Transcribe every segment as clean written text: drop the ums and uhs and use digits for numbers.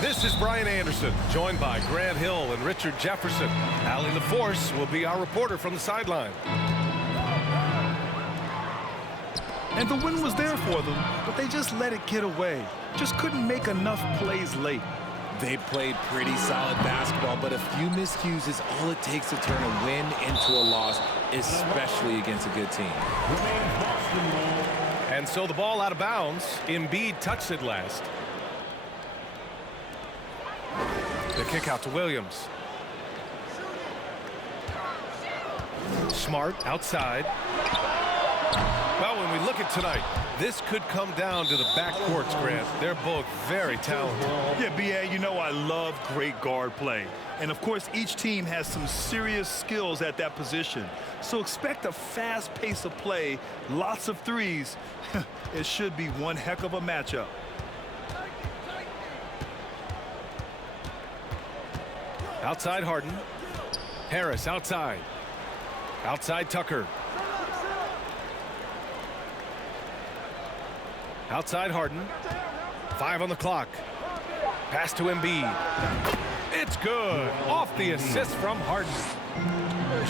This is Brian Anderson, joined by Grant Hill and Richard Jefferson. Allie LaForce will be our reporter from the sideline. And the win was there for them, but they just let it get away. Just couldn't make enough plays late. They played pretty solid basketball, but a few miscues is all it takes to turn a win into a loss, especially against a good team. And so the ball out of bounds. Embiid touched it last. The kick out to Williams. Smart outside. Well, when we look at tonight, this could come down to the backcourts, Grant. They're both very talented. Yeah, B.A., you know I love great guard play. And, of course, each team has some serious skills at that position. So expect a fast pace of play, lots of threes. It should be one heck of a matchup. Outside Harden. Harris outside. Outside Tucker. Outside Harden. 5 on the clock. Pass to Embiid. It's good. Off the assist from Harden.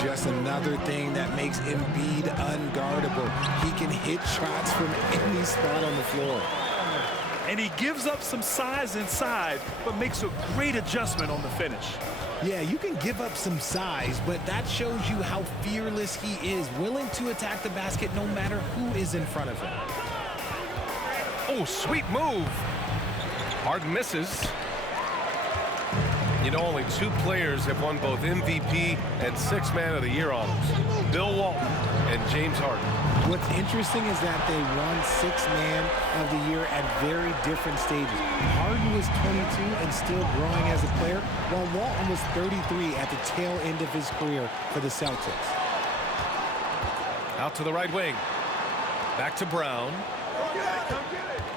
Just another thing that makes Embiid unguardable. He can hit shots from any spot on the floor. And he gives up some size inside, but makes a great adjustment on the finish. Yeah, you can give up some size, but that shows you how fearless he is, willing to attack the basket no matter who is in front of him. Oh, sweet move. Harden misses. You know, only 2 players have won both MVP and 6th Man of the Year honors. Bill Walton and James Harden. What's interesting is that they won 6th Man of the Year at very different stages. Harden was 22 and still growing as a player, while Walton was 33 at the tail end of his career for the Celtics. Out to the right wing. Back to Brown.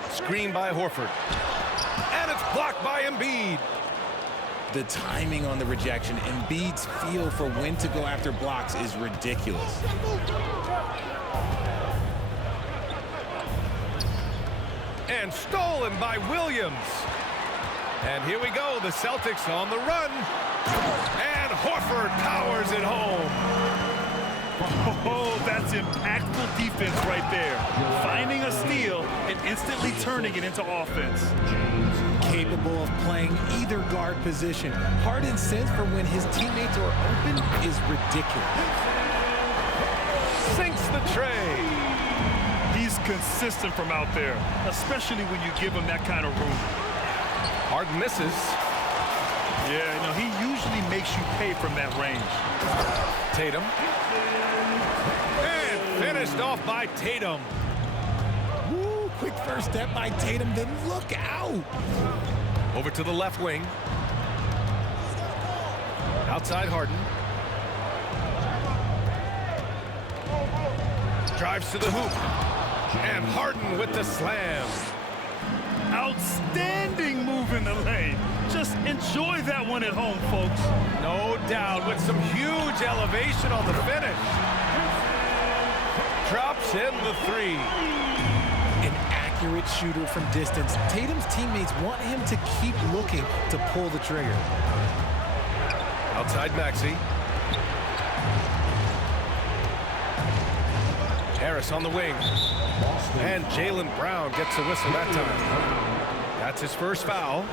Screen by Horford. And it's blocked by Embiid. The timing on the rejection, Embiid's feel for when to go after blocks is ridiculous. And stolen by Williams. And here we go, the Celtics on the run. And Horford powers it home. Oh, that's impactful defense right there. Finding a steal and instantly turning it into offense. Capable of playing either guard position. Harden's sense for when his teammates are open is ridiculous. Sinks the tray. He's consistent from out there, especially when you give him that kind of room. Harden misses. Yeah, you know, he usually makes you pay from that range. Tatum. And finished off by Tatum. Woo, quick first step by Tatum, then look out. Over to the left wing. Outside Harden. Drives to the hoop. And Harden with the slam. Outstanding move in the lane. Just enjoy that one at home, folks. No doubt, with some huge elevation on the finish. Drops in the 3. An accurate shooter from distance. Tatum's teammates want him to keep looking to pull the trigger. Outside Maxey. Harris on the wing. And Jaylen Brown gets a whistle that time. That's his first foul.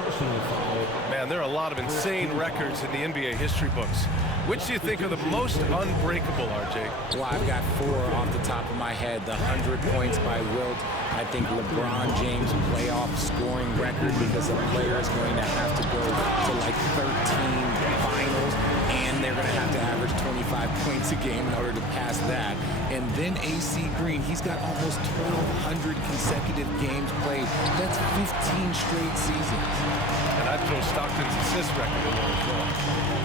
Man, there are a lot of insane records in the NBA history books. Which do you think are the most unbreakable, RJ? Well, I've got 4 off the top of my head. The 100 points by Wilt. I think LeBron James' playoff scoring record, because a player is going to have to go to like 13 finals, and they're going to have to average 25 points a game in order to pass that. And then AC Green, he's got almost 1,200 consecutive games played. That's 15 straight seasons. And I'd throw Stockton's assist record in there as well.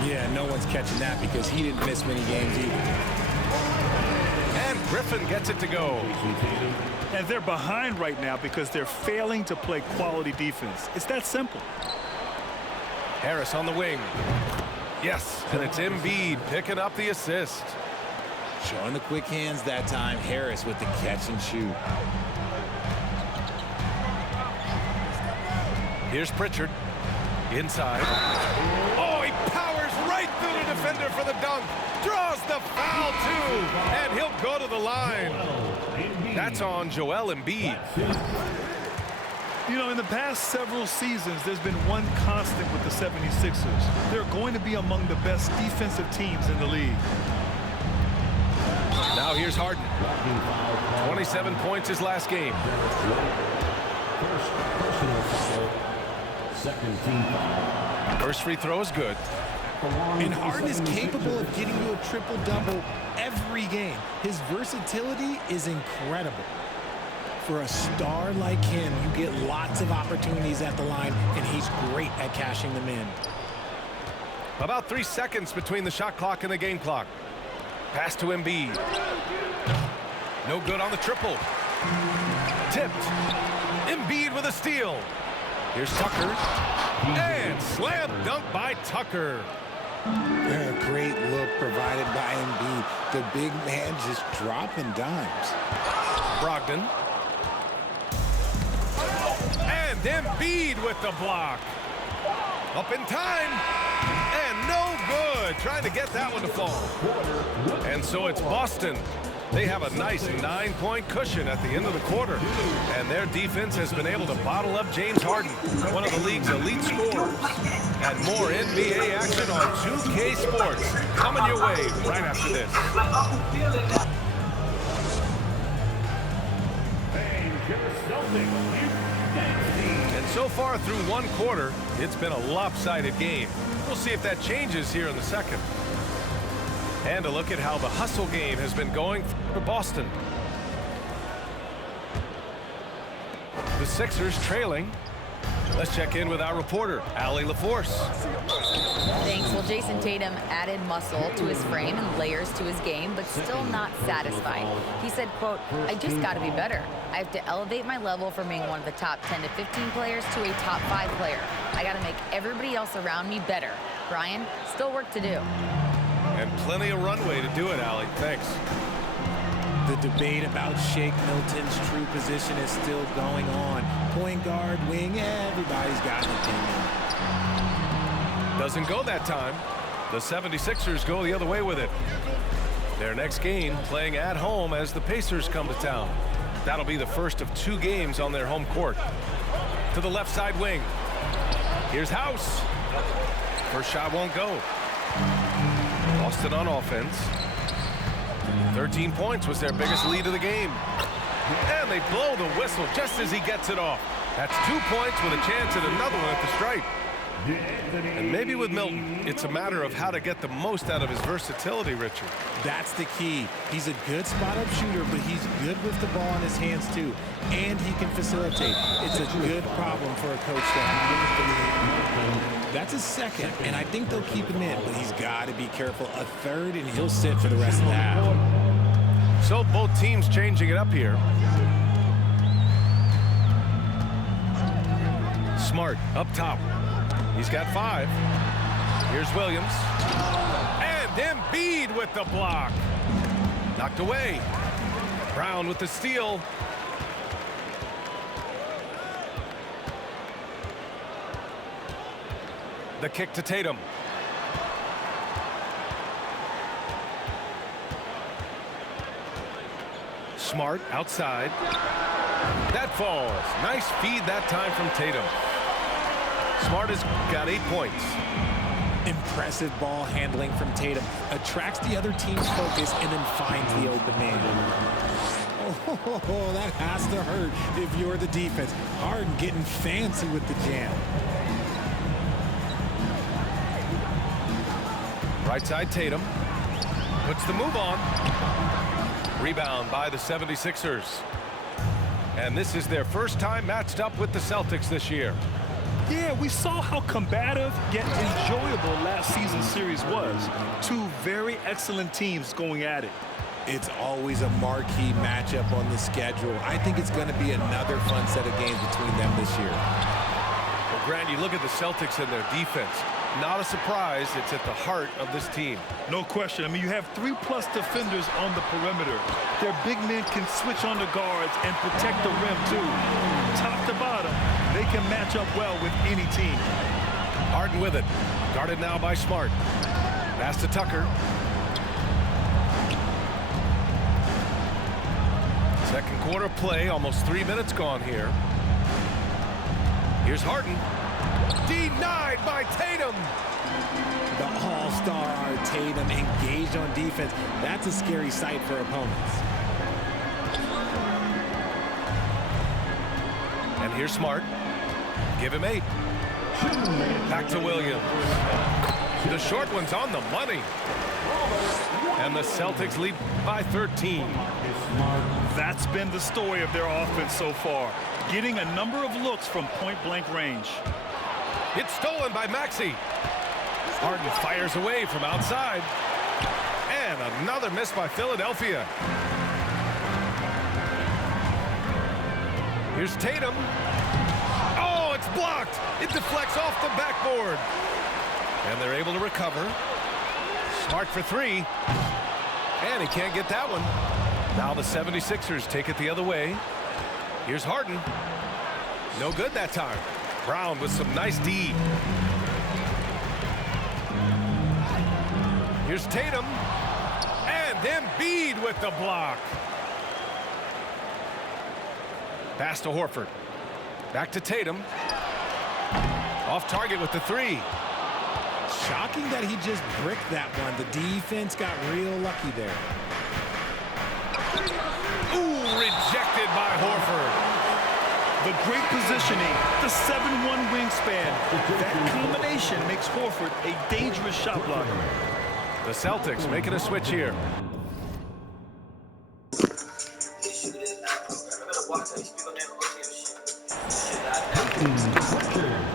Yeah, no one's catching that because he didn't miss many games either. And Griffin gets it to go. And they're behind right now because they're failing to play quality defense. It's that simple. Harris on the wing. Yes, and it's Embiid picking up the assist. Showing the quick hands that time. Harris with the catch and shoot. Here's Pritchard. Inside. Oh, he powers right through the defender for the dunk. Draws the foul, too. And he'll go to the line. That's on Joel Embiid. You know, in the past several seasons, there's been one constant with the 76ers. They're going to be among the best defensive teams in the league. Now here's Harden. 27 points his last game. First free throw is good. And Harden is capable of getting you a triple-double every game. His versatility is incredible. For a star like him, you get lots of opportunities at the line, and he's great at cashing them in. About 3 seconds between the shot clock and the game clock. Pass to Embiid. No good on the triple. Tipped. Embiid with a steal. Here's Tucker. And slam dunk by Tucker. Great look provided by Embiid. The big man just dropping dimes. Brogdon. And Embiid with the block. Up in time. And no good. Trying to get that one to fall. And so it's Boston. They have a nice 9-point cushion at the end of the quarter. And their defense has been able to bottle up James Harden, one of the league's elite scorers. And more NBA action on 2K Sports coming your way right after this. And so far through one quarter, it's been a lopsided game. We'll see if that changes here in the second. And a look at how the hustle game has been going for Boston. The Sixers trailing. Let's check in with our reporter, Allie LaForce. Thanks. Well, Jason Tatum added muscle to his frame and layers to his game, but still not satisfied. He said, quote, "I just got to be better. I have to elevate my level from being one of the top 10 to 15 players to a top 5 player. I got to make everybody else around me better. Brian, still work to do." And plenty of runway to do it, Allie. Thanks. The debate about Shake Milton's true position is still going on. Point guard, wing, everybody's got an opinion. Doesn't go that time. The 76ers go the other way with it. Their next game playing at home as the Pacers come to town. That'll be the first of 2 games on their home court. To the left side wing. Here's House. First shot won't go. Boston on offense. 13 points was their biggest lead of the game. And they blow the whistle just as he gets it off. That's 2 points with a chance at another one at the stripe. And maybe with Milton, it's a matter of how to get the most out of his versatility, Richard. That's the key. He's a good spot-up shooter, but he's good with the ball in his hands, too. And he can facilitate. It's a good problem for a coach to have. That's his second, and I think they'll keep him in, but he's got to be careful. A third, and he'll sit for the rest of the half. So both teams changing it up here. Smart up top. He's got 5. Here's Williams. And Embiid with the block. Knocked away. Brown with the steal. The kick to Tatum. Smart outside. That falls. Nice feed that time from Tatum. Smart has got 8 points. Impressive ball handling from Tatum. Attracts the other team's focus and then finds the open man. Oh, that has to hurt if you're the defense. Harden getting fancy with the jam. Right side Tatum. Puts the move on. Rebound by the 76ers. And this is their first time matched up with the Celtics this year. Yeah, we saw how combative yet enjoyable last season's series was. 2 very excellent teams going at it. It's always a marquee matchup on the schedule. I think it's going to be another fun set of games between them this year. Well, Grant, you look at the Celtics and their defense. Not a surprise, it's at the heart of this team. No question. I mean, you have 3+ defenders on the perimeter. Their big men can switch on the guards and protect the rim, too. Top to bottom, they can match up well with any team. Harden with it. Guarded now by Smart. Pass to Tucker. Second quarter play, almost 3 minutes gone here. Here's Harden. Denied by Tatum. The all-star Tatum engaged on defense. That's a scary sight for opponents. And here's Smart. Give him 8. Back to Williams. The short one's on the money. And the Celtics lead by 13. That's been the story of their offense so far, getting a number of looks from point-blank range. It's stolen by Maxey. Harden fires away from outside. And another miss by Philadelphia. Here's Tatum. Oh, it's blocked. It deflects off the backboard. And they're able to recover. Smart for 3. And he can't get that one. Now the 76ers take it the other way. Here's Harden. No good that time. Brown with some nice D. Here's Tatum. And Embiid with the block. Pass to Horford. Back to Tatum. Off target with the 3. Shocking that he just bricked that one. The defense got real lucky there. Ooh, rejected by Horford. The great positioning, the 7'1" wingspan. That combination makes Horford a dangerous shot blocker. The Celtics making a switch here.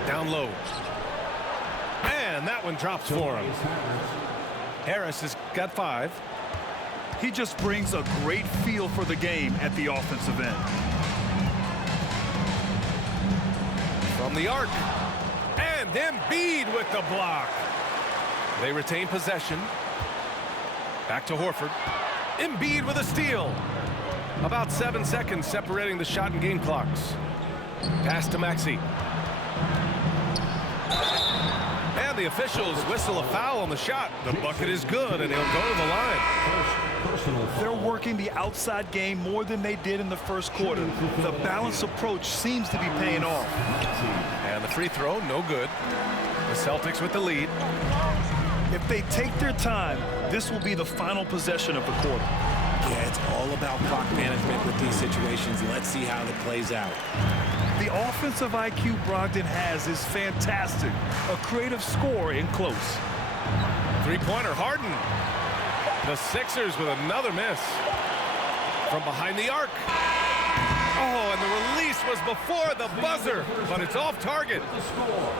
Down low. And that one drops for him. Harris has got 5. He just brings a great feel for the game at the offensive end. From the arc. And Embiid with the block. They retain possession. Back to Horford. Embiid with a steal. About 7 seconds separating the shot and game clocks. Pass to Maxey. And the officials whistle a foul on the shot. The bucket is good, and he'll go to the line. They're working the outside game more than they did in the first quarter. The balanced approach seems to be paying off. And the free throw, no good. The Celtics with the lead. If they take their time, this will be the final possession of the quarter. Yeah, it's all about clock management with these situations. Let's see how it plays out. The offensive IQ Brogdon has is fantastic. A creative score in close. Three-pointer, Harden. The Sixers with another miss. From behind the arc. Oh, and the release was before the buzzer, but it's off target.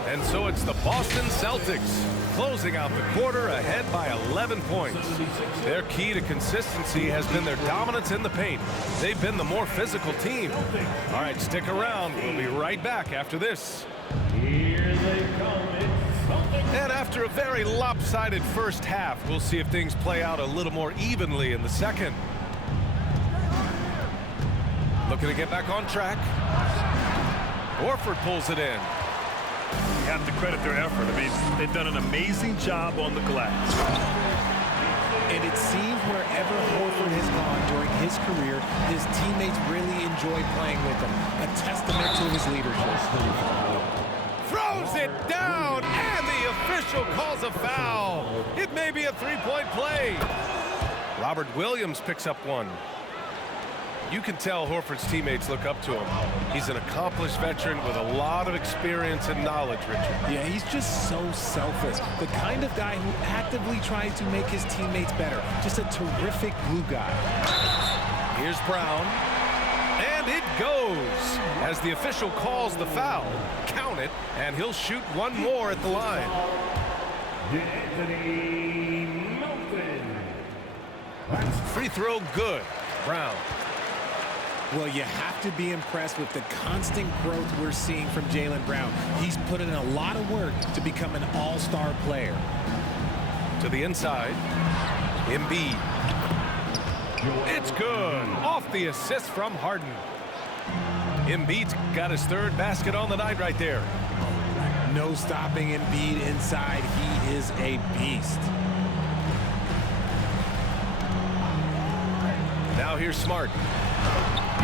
And so it's the Boston Celtics closing out the quarter ahead by 11 points. Their key to consistency has been their dominance in the paint. They've been the more physical team. All right, stick around. We'll be right back after this. Here they come. And after a very lopsided first half, we'll see if things play out a little more evenly in the second. Looking to get back on track. Horford pulls it in. You have to credit their effort. I mean, they've done an amazing job on the glass. And it seems wherever Horford has gone during his career, his teammates really enjoy playing with him. A testament to his leadership. Throws it down, and the official calls a foul. It may be a three-point play. Robert Williams picks up one. You can tell Horford's teammates look up to him. He's an accomplished veteran with a lot of experience and knowledge, Richard. Yeah, he's just so selfless. The kind of guy who actively tries to make his teammates better. Just a terrific glue guy. Here's Brown. And it goes. As the official calls the foul, count it, and he'll shoot one more at the line. Free throw good. Brown. Well, you have to be impressed with the constant growth we're seeing from Jaylen Brown. He's put in a lot of work to become an all-star player. To the inside. Embiid. It's good. Off the assist from Harden. Embiid's got his third basket on the night right there. no stopping Embiid inside. He is a beast. Now here's Smart.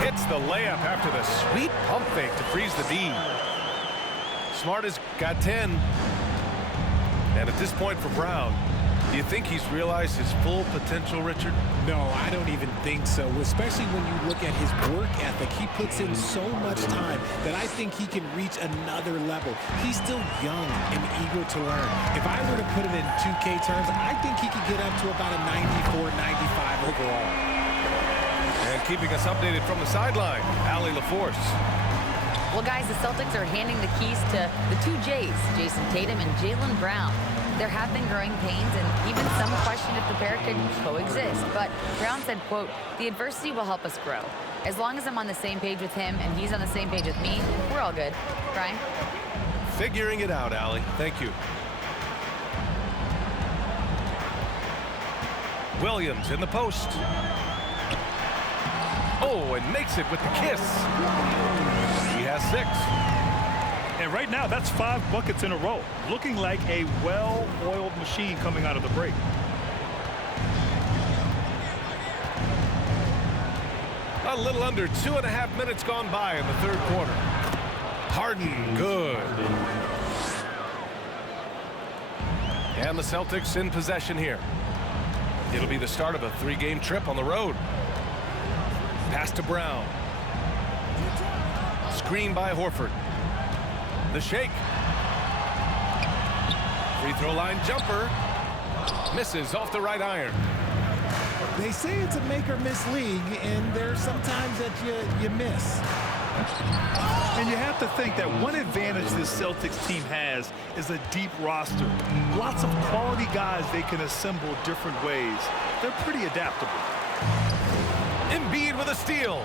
Hits the layup after the sweet pump fake to freeze the D. Smart has got 10. And at this point for Brown, do you think he's realized his full potential, Richard? No, I don't even think so, especially when you look at his work ethic. He puts in so much time that I think he can reach another level. He's still young and eager to learn. If I were to put it in 2K terms, I think he could get up to about a 94, 95 overall. And keeping us updated from the sideline, Allie LaForce. Well, guys, the Celtics are handing the keys to the two J's, Jason Tatum and Jaylen Brown. There have been growing pains, and even some question if the pair could coexist. But Brown said, quote, "The adversity will help us grow. As long as I'm on the same page with him and he's on the same page with me, we're all good." Brian? Figuring it out, Allie. Thank you. Williams in the post. Oh, and makes it with the kiss. He has 6. And right now, that's 5 buckets in a row. Looking like a well-oiled machine coming out of the break. A little under 2.5 minutes gone by in the third quarter. Harden, good. And the Celtics in possession here. It'll be the start of a 3-game trip on the road. Pass to Brown. Screen by Horford. The shake. Free throw line jumper. Misses off the right iron. They say it's a make or miss league, and there's sometimes that you miss. And you have to think that one advantage this Celtics team has is a deep roster. Lots of quality guys they can assemble different ways. They're pretty adaptable. Embiid with a steal.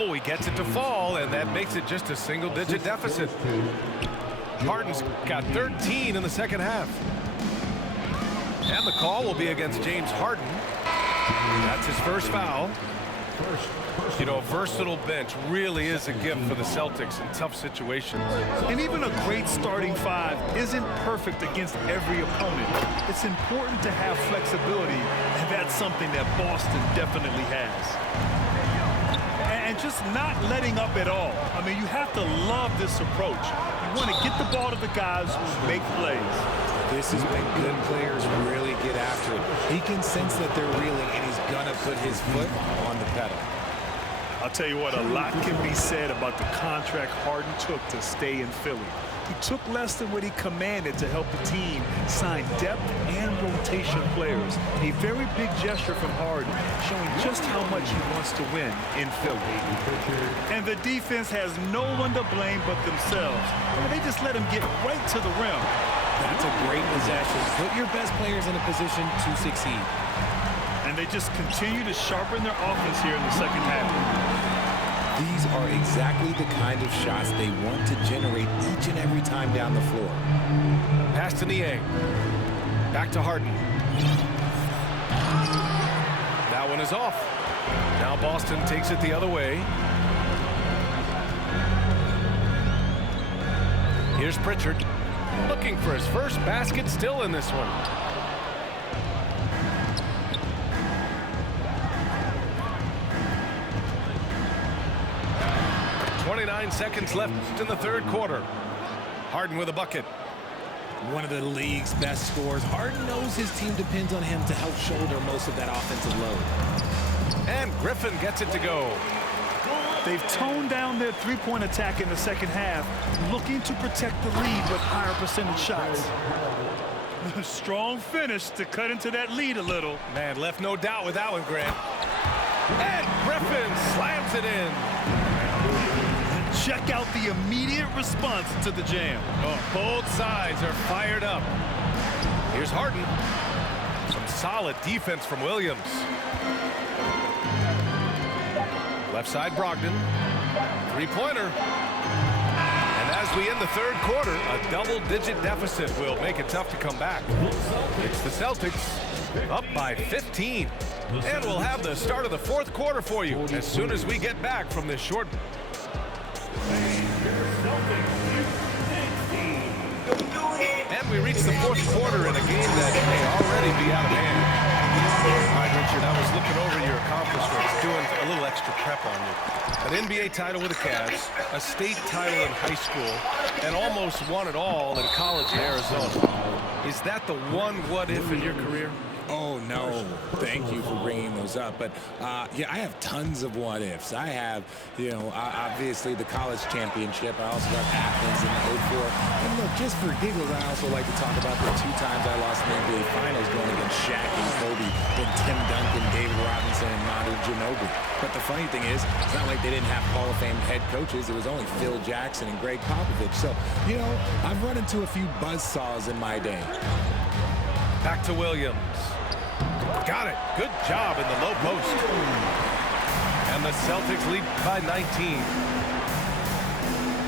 Oh, he gets it to fall, and that makes it just a single-digit deficit. Harden's got 13 in the second half. And the call will be against James Harden. That's his first foul. You know, a versatile bench really is a gift for the Celtics in tough situations. And even a great starting 5 isn't perfect against every opponent. It's important to have flexibility, and that's something that Boston definitely has. And just not letting up at all. I mean, you have to love this approach. You want to get the ball to the guys who make plays. This is when good players really get after it. He can sense that they're reeling, and he's going to put his foot on the pedal. I'll tell you what, a lot can be said about the contract Harden took to stay in Philly. He took less than what he commanded to help the team sign depth and rotation players. A very big gesture from Harden, showing just how much he wants to win in Philly. And the defense has no one to blame but themselves. They just let him get right to the rim. That's a great possession. Put your best players in a position to succeed. And they just continue to sharpen their offense here in the second half. These are exactly the kind of shots they want to generate each and every time down the floor. Pass to Niang. Back to Harden. That one is off. Now Boston takes it the other way. Here's Pritchard. Looking for his first basket, still in this one. Seconds left in the third quarter. Harden with a bucket. One of the league's best scorers. Harden knows his team depends on him to help shoulder most of that offensive load. And Griffin gets it to go. They've toned down their three-point attack in the second half, looking to protect the lead with higher percentage shots. Strong finish to cut into that lead a little. Man, left no doubt with that one, Grant. And Griffin slams it in. Check out the immediate response to the jam. Oh, both sides are fired up. Here's Harden. Some solid defense from Williams. Left side, Brogdon. Three-pointer. And as we end the third quarter, a double-digit deficit will make it tough to come back. It's the Celtics up by 15. And we'll have the start of the fourth quarter for you as soon as we get back from this short reach the fourth quarter in a game that may already be out of hand. All right, Richard, I was looking over your accomplishments, doing a little extra prep on you. An NBA title with the Cavs, a state title in high school, and almost won it all in college in Arizona. Is that the one what-if in your career? Oh, no. Thank you for bringing those up. But, yeah, I have tons of what-ifs. I have, you know, obviously the college championship. I also got Athens in the 04. And, look, just for giggles, I also like to talk about the 2 times I lost in the NBA Finals going against Shaq and Kobe, then Tim Duncan, David Robinson, and Manu Ginobili. But the funny thing is, it's not like they didn't have Hall of Fame head coaches. It was only Phil Jackson and Greg Popovich. So, you know, I've run into a few buzzsaws in my day. Back to Williams. Got it. Good job in the low post. And the Celtics lead by 19.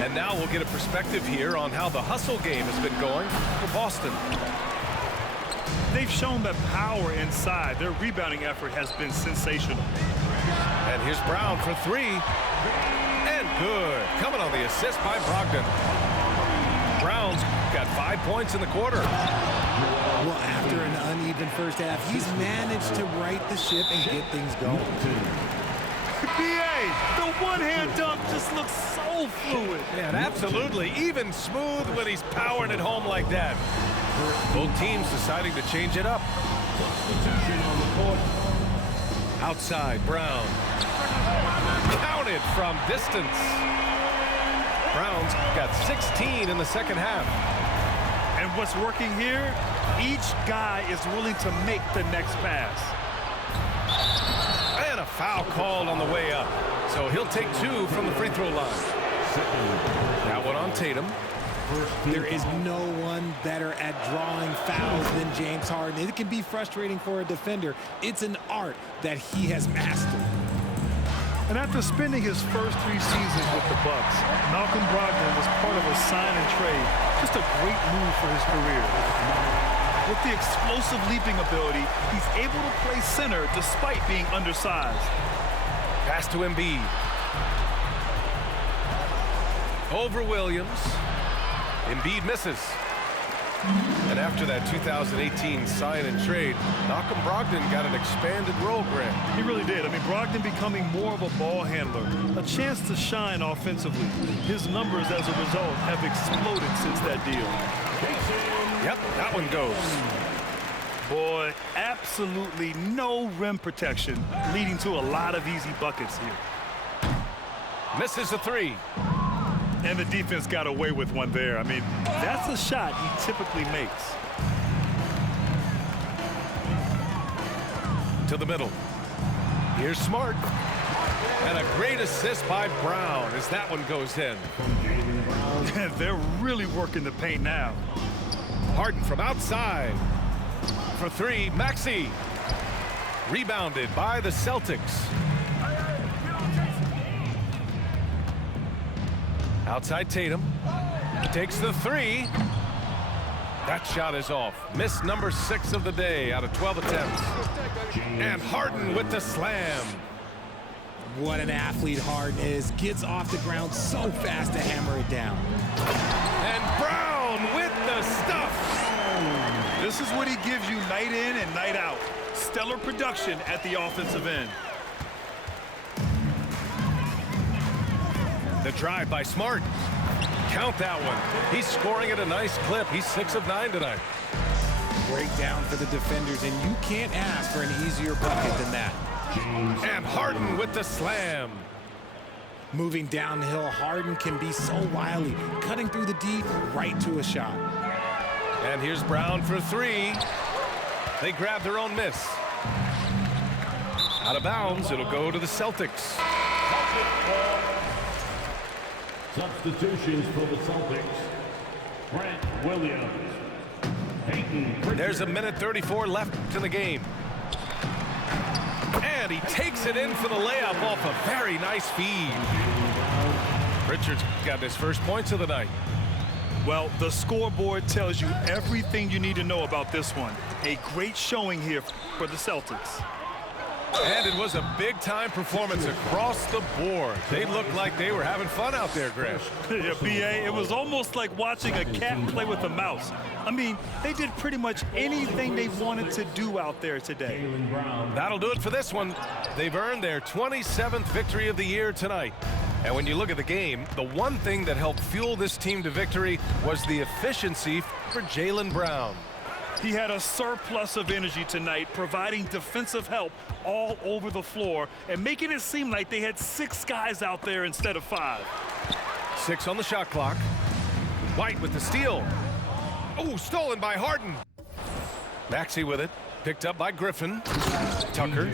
And now we'll get a perspective here on how the hustle game has been going for Boston. They've shown that power inside. Their rebounding effort has been sensational. And here's Brown for 3. And good. Coming on the assist by Brogdon. Brown's got 5 points in the quarter. Well, after an uneven first half, he's managed to right the ship and get things going. BA, the one-hand dunk just looks so fluid. Man, absolutely. Even smooth when he's powering it home like that. Both teams deciding to change it up. Outside, Brown. Counted from distance. Brown's got 16 in the second half. And what's working here, each guy is willing to make the next pass. And a foul called on the way up. So he'll take 2 from the free throw line. That one on Tatum. There is no one better at drawing fouls than James Harden. It can be frustrating for a defender. It's an art that he has mastered. And after spending his first 3 seasons with the Bucks, Malcolm Brogdon was part of a sign and trade. Just a great move for his career. With the explosive leaping ability, he's able to play center despite being undersized. Pass to Embiid. Over Williams. Embiid misses. And after that 2018 sign and trade, Malcolm Brogdon got an expanded role, Grant. He really did. I mean, Brogdon becoming more of a ball handler, a chance to shine offensively. His numbers as a result have exploded since that deal. Yep, that one goes. Boy, absolutely no rim protection, leading to a lot of easy buckets here. Misses a 3. And the defense got away with one there. I mean, that's a shot he typically makes. To the middle. Here's Smart. And a great assist by Brown as that one goes in. They're really working the paint now. Harden from outside. For 3, Maxey. Rebounded by the Celtics. Outside Tatum. Takes the 3. That shot is off. Miss number 6 of the day out of 12 attempts. And Harden with the slam. What an athlete Harden is. Gets off the ground so fast to hammer it down. And Brown with the stuff. This is what he gives you night in and night out. Stellar production at the offensive end. The drive by Smart. Count that one. He's scoring at a nice clip. He's 6 of 9 tonight. Breakdown for the defenders, and you can't ask for an easier bucket than that. And Harden with the slam. Moving downhill, Harden can be so wily, cutting through the D right to a shot. And here's Brown for 3. They grab their own miss. Out of bounds, it'll go to the Celtics. Substitutions for the Celtics. Grant Williams. Peyton Pritchard. There's a minute 34 left in the game. And he takes it in for the layup off a very nice feed. Pritchard's got his first points of the night. Well, the scoreboard tells you everything you need to know about this one. A great showing here for the Celtics. And it was a big-time performance across the board. They looked like they were having fun out there, Greg. Yeah, B.A., it was almost like watching a cat play with a mouse. I mean, they did pretty much anything they wanted to do out there today. That'll do it for this one. They've earned their 27th victory of the year tonight. And when you look at the game, the one thing that helped fuel this team to victory was the efficiency for Jaylen Brown. He had a surplus of energy tonight, providing defensive help all over the floor and making it seem like they had 6 guys out there instead of 5. 6 on the shot clock. White with the steal. Oh, stolen by Harden. Maxey with it. Picked up by Griffin. Tucker.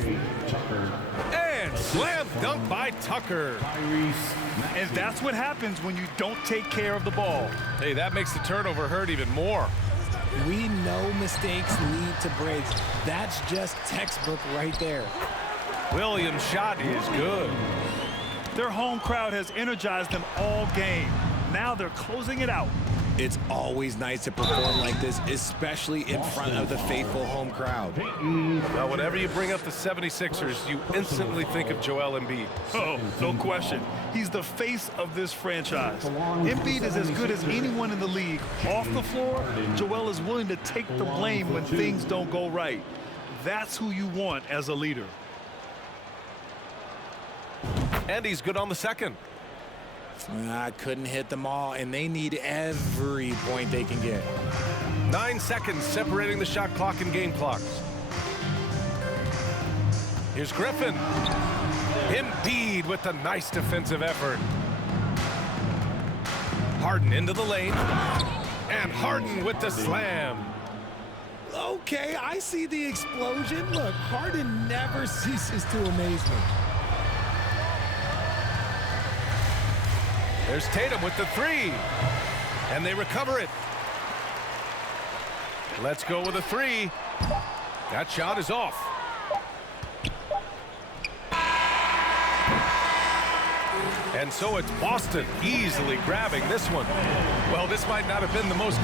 And slam dunk by Tucker. And that's what happens when you don't take care of the ball. Hey, that makes the turnover hurt even more. We know mistakes lead to breaks. That's just textbook right there. Williams' shot is good. Their home crowd has energized them all game. Now they're closing it out. It's always nice to perform like this, especially in front of the faithful home crowd. Now, whenever you bring up the 76ers, you instantly think of Joel Embiid. Oh, no question. He's the face of this franchise. Embiid is as good as anyone in the league. Off the floor, Joel is willing to take the blame when things don't go right. That's who you want as a leader. And he's good on the second. I couldn't hit them all, and they need every point they can get. 9 seconds separating the shot clock and game clock. Here's Griffin. Embiid with a nice defensive effort. Harden into the lane. And Harden with the slam. Okay, I see the explosion. Look, Harden never ceases to amaze me. There's Tatum with the 3. And they recover it. Let's go with a 3. That shot is off. And so it's Boston easily grabbing this one. Well, this might not have been the most